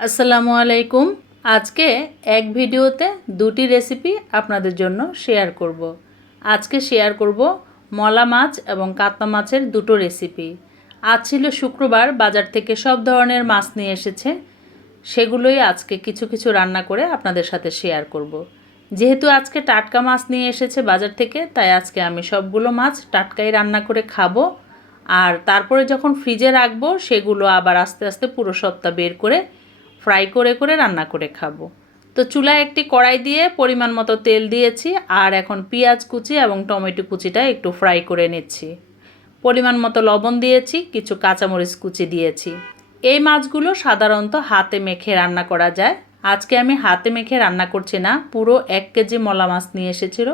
আসসালামু আলাইকুম। আজকে এক ভিডিওতে দুটি রেসিপি আপনাদের জন্য শেয়ার করব। আজকে শেয়ার করব মলা মাছ এবং কাতলা মাছের দুটো রেসিপি। আজ ছিল শুক্রবার, বাজার থেকে সব ধরনের মাছ নিয়ে এসেছে, সেগুলোই আজকে কিছু কিছু রান্না করে আপনাদের সাথে শেয়ার করব। যেহেতু আজকে টাটকা মাছ নিয়ে এসেছে বাজার থেকে, তাই আজকে আমি সবগুলো মাছ টাটকাই রান্না করে খাবো। আর তারপরে যখন ফ্রিজে রাখবো সেগুলো আবার আস্তে আস্তে পুরো সপ্তাহ বের করে ফ্রাই করে করে রান্না করে খাবো। তো চুলায় একটি কড়াই দিয়ে পরিমাণ মতো তেল দিয়েছি, আর এখন পেঁয়াজ কুচি এবং টমেটো কুচিটা একটু ফ্রাই করে নিচ্ছি। পরিমাণ মতো লবণ দিয়েছি, কিছু কাঁচামরিচ কুচি দিয়েছি। এই মাছগুলো সাধারণত হাতে মেখে রান্না করা যায়। আজকে আমি হাতে মেখে রান্না করছি না, পুরো 1 কেজি মলা মাছ নিয়ে এসেছিল।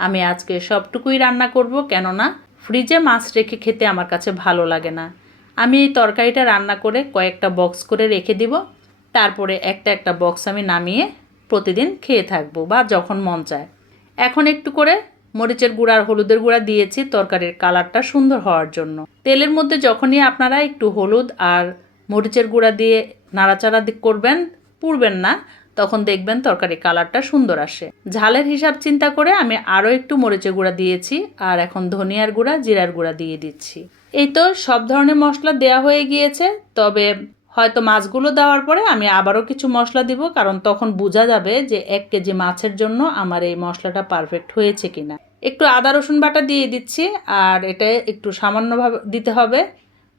আমি আজকে সবটুকুই রান্না করব, কেননা ফ্রিজে মাছ রেখে খেতে আমার কাছে ভালো লাগে না। আমি এই তরকারিটা রান্না করে কয়েকটা বক্স করে রেখে দিব, তারপরে একটা একটা বক্স আমি নামিয়ে প্রতিদিন খেয়ে থাকবো বা যখন মন চায়। এখন একটু করে মরিচের গুঁড়া আর হলুদের গুঁড়া দিয়েছি তরকারির কালারটা সুন্দর হওয়ার জন্য। তেলের মধ্যে যখনই আপনারা একটু হলুদ আর মরিচের গুঁড়া দিয়ে নাড়াচাড়া করবেন, পুড়বেন না, তখন দেখবেন তরকারির কালারটা সুন্দর আসে। ঝালের হিসাব চিন্তা করে আমি আরও একটু মরিচের গুঁড়া দিয়েছি, আর এখন ধনিয়ার গুঁড়া, জিরার গুঁড়া দিয়ে দিচ্ছি। এই তো সব ধরনের মশলা দেয়া হয়ে গিয়েছে, তবে হয়তো মাছগুলো দেওয়ার পরে আমি আবারও কিছু মশলা দিব, কারণ তখন বোঝা যাবে যে 1 কেজি মাছের জন্য আমার এই মশলাটা পারফেক্ট হয়েছে কিনা। একটু আদা রসুন বাটা দিয়ে দিচ্ছি, আর এটা একটু সামান্যভাবে দিতে হবে,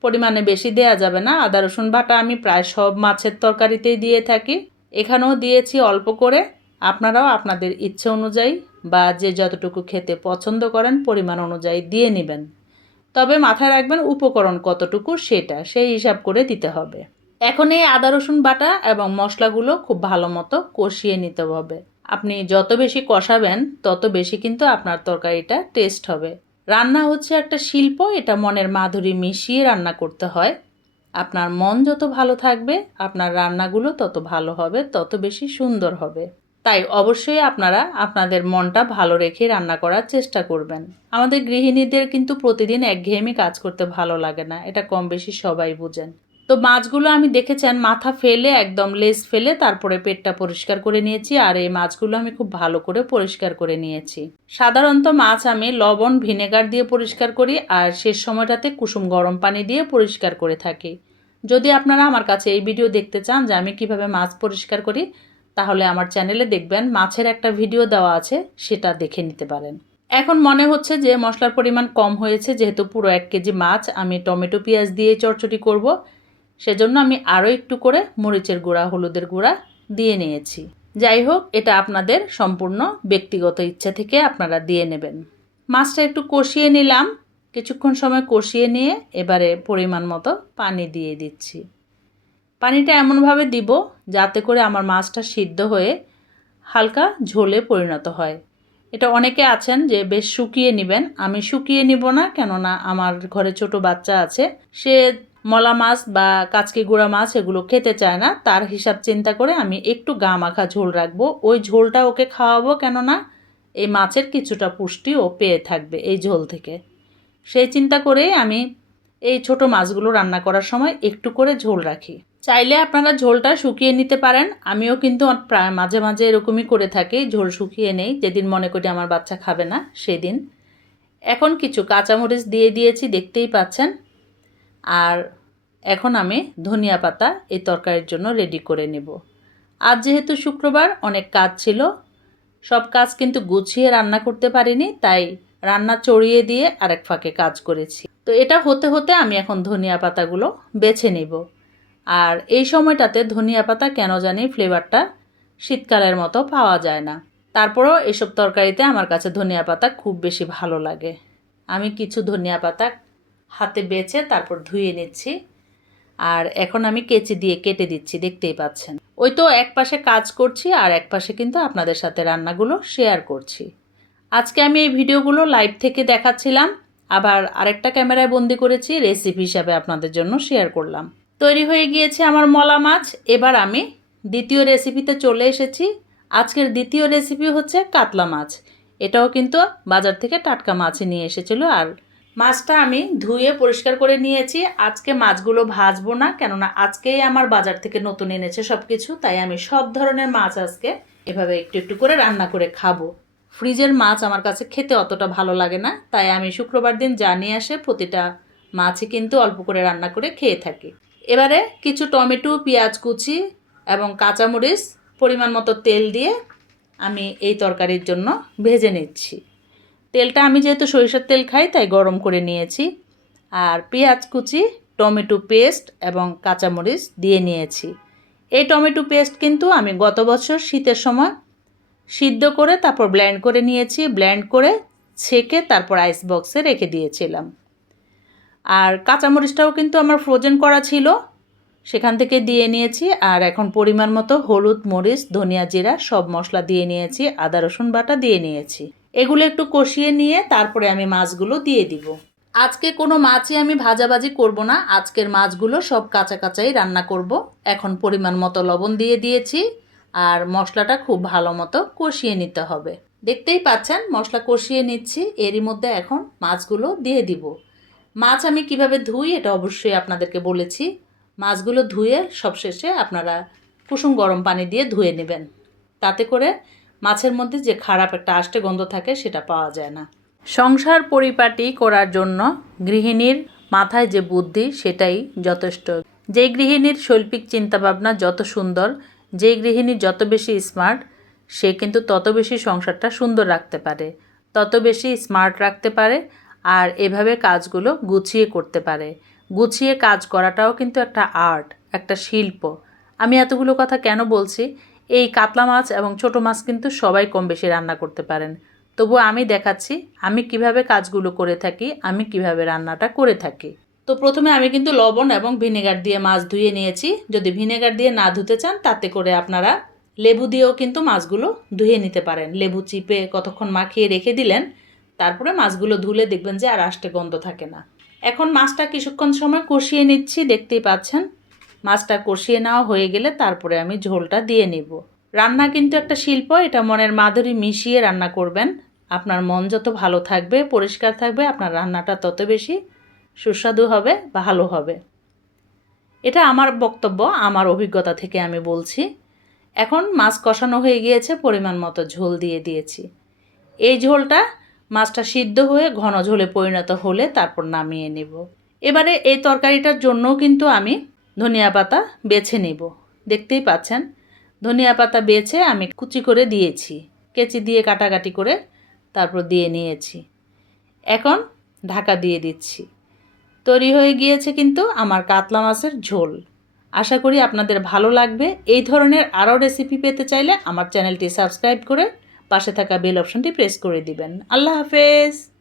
পরিমাণে বেশি দেয়া যাবে না। আদা রসুন বাটা আমি প্রায় সব মাছের তরকারিতেই দিয়ে থাকি, এখানেও দিয়েছি অল্প করে। আপনারাও আপনাদের ইচ্ছে অনুযায়ী বা যে যতটুকু খেতে পছন্দ করেন পরিমাণ অনুযায়ী দিয়ে নেবেন। তবে মাথায় রাখবেন উপকরণ কতটুকু সেটা সেই হিসাব করে দিতে হবে। এখন এই আদা রসুন বাটা এবং মশলাগুলো খুব ভালো মতো কষিয়ে নিতে হবে। আপনি যত বেশি কষাবেন তত বেশি কিন্তু আপনার তরকারিটা টেস্ট হবে। রান্না হচ্ছে একটা শিল্প, এটা মনের মাধুরী মিশিয়ে রান্না করতে হয়। আপনার মন যত ভালো থাকবে আপনার রান্নাগুলো তত ভালো হবে, তত বেশি সুন্দর হবে। তাই অবশ্যই আপনারা আপনাদের মনটা ভালো রেখে রান্না করার চেষ্টা করবেন। আমাদের গৃহিণীদের কিন্তু প্রতিদিন একঘেয়েমি কাজ করতে ভালো লাগে না, এটা কম বেশি সবাই বুঝেন। তো মাছগুলো আমি দেখেছেন মাথা ফেলে একদম লেজ ফেলে তারপরে পেটটা পরিষ্কার করে নিয়েছি, আর এই মাছগুলো আমি খুব ভালো করে পরিষ্কার করে নিয়েছি। সাধারণত মাছ আমি লবণ ভিনেগার দিয়ে পরিষ্কার করি, আর শেষ সময়টাতে কুসুম গরম পানি দিয়ে পরিষ্কার করে থাকি। যদি আপনারা আমার কাছে এই ভিডিও দেখতে চান যে আমি কিভাবে মাছ পরিষ্কার করি, তাহলে আমার চ্যানেলে দেখবেন মাছের একটা ভিডিও দেওয়া আছে, সেটা দেখে নিতে পারেন। এখন মনে হচ্ছে যে মশলার পরিমাণ কম হয়েছে, যেহেতু পুরো 1 কেজি মাছ আমি টমেটো পেঁয়াজ দিয়ে চটচটি করব, সেজন্য আমি আরও একটু করে মরিচের গুঁড়া, হলুদের গুঁড়া দিয়ে নিয়েছি। যাই হোক, এটা আপনাদের সম্পূর্ণ ব্যক্তিগত ইচ্ছা থেকে আপনারা দিয়ে নেবেন। মাছটা একটু কষিয়ে নিলাম, কিছুক্ষণ সময় কষিয়ে নিয়ে এবারে পরিমাণ মতো পানি দিয়ে দিচ্ছি। পানিটা এমনভাবে দিব যাতে করে আমার মাছটা সিদ্ধ হয়ে হালকা ঝোলে পরিণত হয়। এটা অনেকে আছেন যে বেশ শুকিয়ে নেবেন, আমি শুকিয়ে নিব না, কেননা আমার ঘরে ছোট বাচ্চা আছে, সে মলা মাছ বা কাচকি গুঁড়া মাছ এগুলো খেতে চায় না। তার হিসাব চিন্তা করে আমি একটু গা মাখা ঝোল রাখবো, ওই ঝোলটা ওকে খাওয়াবো, কেননা এই মাছের কিছুটা পুষ্টি ও পেয়ে থাকবে এই ঝোল থেকে। সেই চিন্তা করেই আমি এই ছোট মাছগুলো রান্না করার সময় একটু করে ঝোল রাখি। চাইলে আপনারা ঝোলটা শুকিয়ে নিতে পারেন, আমিও কিন্তু প্রায় মাঝে মাঝে এরকমই করে থাকি, ঝোল শুকিয়ে নেই যেদিন মনে করি আমার বাচ্চা খাবে না সেদিন। এখন কিছু কাঁচামরিচ দিয়ে দিয়েছি, দেখতেই পাচ্ছেন। আর এখন আমি ধনিয়া পাতা এই তরকারির জন্য রেডি করে নেব। আজ যেহেতু শুক্রবার অনেক কাজ ছিল, সব কাজ কিন্তু গুছিয়ে রান্না করতে পারিনি, তাই রান্না চড়িয়ে দিয়ে আরেক ফাঁকে কাজ করেছি। তো এটা হতে হতে আমি এখন ধনিয়া পাতাগুলো বেছে নেব। আর এই সময়টাতে ধনিয়া পাতা কেন জানি ফ্লেভারটা শীতকালের মতো পাওয়া যায় না, তারপরেও এসব তরকারিতে আমার কাছে ধনিয়া পাতা খুব বেশি ভালো লাগে। আমি কিছু ধনিয়া পাতা হাতে বেছে তারপর ধুয়ে নিচ্ছি, আর এখন আমি কেচি দিয়ে কেটে দিচ্ছি, দেখতেই পাচ্ছেন। ওই তো এক পাশে কাজ করছি আর এক পাশে কিন্তু আপনাদের সাথে রান্নাগুলো শেয়ার করছি। আজকে আমি এই ভিডিওগুলো লাইভ থেকে দেখাচ্ছিলাম, আবার আরেকটা ক্যামেরায় বন্দি করেছি, রেসিপি হিসাবে আপনাদের জন্য শেয়ার করলাম। তৈরি হয়ে গিয়েছে আমার মলা মাছ। এবার আমি দ্বিতীয় রেসিপিতে চলে এসেছি। আজকের দ্বিতীয় রেসিপি হচ্ছে কাতলা মাছ। এটাও কিন্তু বাজার থেকে টাটকা মাছ নিয়ে এসেছিলো, আর মাছটা আমি ধুয়ে পরিষ্কার করে নিয়েছি। আজকে মাছগুলো ভাজবো না, কেননা আজকেই আমার বাজার থেকে নতুন এনেছে সব কিছু, তাই আমি সব ধরনের মাছ আজকে এভাবে একটু একটু করে রান্না করে খাবো। ফ্রিজের মাছ আমার কাছে খেতে অতটা ভালো লাগে না, তাই আমি শুক্রবার দিন যা নিয়ে আসে প্রতিটা মাছই কিন্তু অল্প করে রান্না করে খেয়ে থাকি। এবারে কিছু টমেটো, পেঁয়াজ কুচি এবং কাঁচামরিচ পরিমাণ মতো তেল দিয়ে আমি এই তরকারির জন্য ভেজে নিচ্ছি। তেলটা আমি যেহেতু সরিষার তেল খাই তাই গরম করে নিয়েছি। আর পেঁয়াজ কুচি, টমেটো পেস্ট এবং কাঁচামরিচ দিয়ে নিয়েছি। এই টমেটো পেস্ট কিন্তু আমি গত বছর শীতের সময় সিদ্ধ করে তারপর ব্লেন্ড করে নিয়েছি। ব্লেন্ড করে ছেঁকে তারপর আইস বক্সে রেখে দিয়েছিলাম। আর কাঁচামরিচটাও কিন্তু আমার ফ্রোজেন করা ছিল, সেখান থেকে দিয়ে নিয়েছি। আর এখন পরিমাণ মতো হলুদ, মরিচ, ধনিয়া, জিরা সব মশলা দিয়ে নিয়েছি, আদা রসুন বাটা দিয়ে নিয়েছি। এগুলো একটু কষিয়ে নিয়ে তারপরে আমি মাছগুলো দিয়ে দিব। আজকে কোনো মাছই আমি ভাজাভাজি করব না, আজকের মাছগুলো সব কাঁচা কাঁচাই রান্না করব। এখন পরিমাণ মতো লবণ দিয়ে দিয়েছি আর মশলাটা খুব ভালো মতো কষিয়ে নিতে হবে। দেখতেই পাচ্ছেন মশলা কষিয়ে নিচ্ছি, এরই মধ্যে এখন মাছগুলো দিয়ে দিব। মাছ আমি কিভাবে ধুই এটা অবশ্যই আপনাদেরকে বলেছি। মাছগুলো ধুয়ে সবশেষে আপনারা কুসুম গরম পানি দিয়ে ধুয়ে নেবেন, তাতে করে মাছের মধ্যে যে খারাপ একটা আষ্টে গন্ধ থাকে সেটা পাওয়া যায় না। সংসার পরিপাটি করার জন্য গৃহিণীর মাথায় যে বুদ্ধি সেটাই যথেষ্ট। যেই গৃহিণীর শৈল্পিক চিন্তাভাবনা যত সুন্দর, যেই গৃহিণী যত বেশি স্মার্ট, সে কিন্তু তত বেশি সংসারটা সুন্দর রাখতে পারে, তত বেশি স্মার্ট রাখতে পারে, আর এভাবে কাজগুলো গুছিয়ে করতে পারে। গুছিয়ে কাজ করাটাও কিন্তু একটা আর্ট, একটা শিল্প। আমি এতগুলো কথা কেন বলছি? এই কাতলা মাছ এবং ছোট মাছ কিন্তু সবাই কম বেশি রান্না করতে পারেন। তবু আমি দেখাচ্ছি আমি কিভাবে কাজগুলো করে থাকি, আমি কিভাবে রান্নাটা করে থাকি। তো প্রথমে আমি কিন্তু লবণ এবং ভিনেগার দিয়ে মাছ ধুয়ে নিয়েছি। যদি ভিনেগার দিয়ে না ধুতে চান তাতে করে আপনারা লেবু দিয়েও কিন্তু মাছগুলো ধুয়ে নিতে পারেন। লেবু চিপে কতক্ষণ মাখিয়ে রেখে দিলেন, তারপরে মাছগুলো ধুলে দেখবেন যে আর আষ্টে গন্ধ থাকে না। এখন মাছটা কিছুক্ষণ সময় কষিয়ে নিচ্ছি, দেখতেই পাচ্ছেন। মাছটা কষিয়ে নেওয়া হয়ে গেলে তারপরে আমি ঝোলটা দিয়ে নিব। রান্না কিন্তু একটা শিল্প, এটা মনের মাধুরী মিশিয়ে রান্না করবেন। আপনার মন যত ভালো থাকবে, পরিষ্কার থাকবে, আপনার রান্নাটা তত বেশি সুস্বাদু হবে, ভালো হবে। এটা আমার বক্তব্য, আমার অভিজ্ঞতা থেকে আমি বলছি। এখন মাছ কষানো হয়ে গিয়েছে, পরিমাণ মতো ঝোল দিয়ে দিয়েছি। এই ঝোলটা মাছটা সিদ্ধ হয়ে ঘন ঝোলে পরিণত হলে তারপর নামিয়ে নেব। এবারে এই তরকারিটার জন্যও কিন্তু আমি ধনিয়া পাতা বেছে নেব। দেখতেই পাচ্ছেন ধনিয়া পাতা বেছে আমি কুচি করে দিয়েছি, কেচি দিয়ে কাটাকাটি করে তারপর দিয়ে নিয়েছি। এখন ঢাকা দিয়ে দিচ্ছি। তৈরি হয়ে গিয়েছে কিন্তু আমার কাতলা মাছের ঝোল। আশা করি আপনাদের ভালো লাগবে। এই ধরনের আরও রেসিপি পেতে চাইলে আমার চ্যানেলটি সাবস্ক্রাইব করে পাশে থাকা বেল অপশনটি প্রেস করে দিবেন। আল্লাহ হাফেজ।